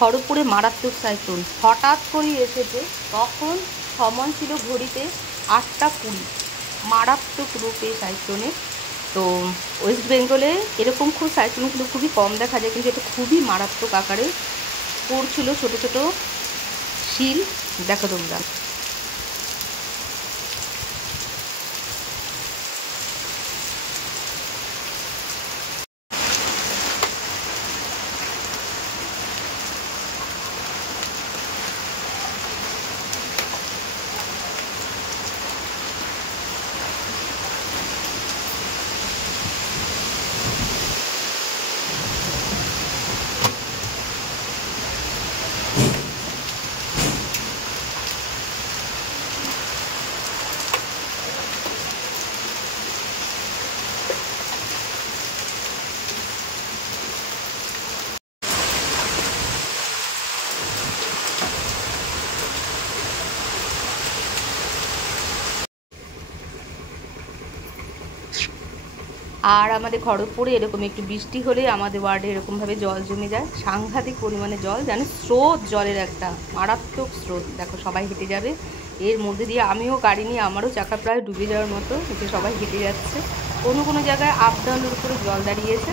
খড়গপুরে মারাত্মক সাইক্লোন হঠাৎ করেই এসেছে। তখন সময় ছিল ঘড়িতে 8:20। মারাত্মক রূপে সাইক্লোনে। তো ওয়েস্ট বেঙ্গলে এরকম খুব সাইক্লোনগুলো খুবই কম দেখা যায়, কিন্তু এটা খুবই মারাত্মক আকারে পড়ছিল ছোট ছোট শিল। দেখো তোমরা। আর আমাদের খড়গপুরে এরকম একটু বৃষ্টি হলে আমাদের ওয়ার্ডে এরকমভাবে জল জমে যায়, সাংঘাতিক পরিমাণে জল। জানো, স্রোত, জলের একটা মারাত্মক স্রোত। দেখো সবাই হেঁটে যাবে এর মধ্যে দিয়ে। আমিও গাড়ি নিয়ে, আমারও চাকা প্রায় ডুবে যাওয়ার মতো, যে সবাই হেঁটে যাচ্ছে। কোনো কোনো জায়গায় আপ ডাউনের উপরে জল দাঁড়িয়েছে।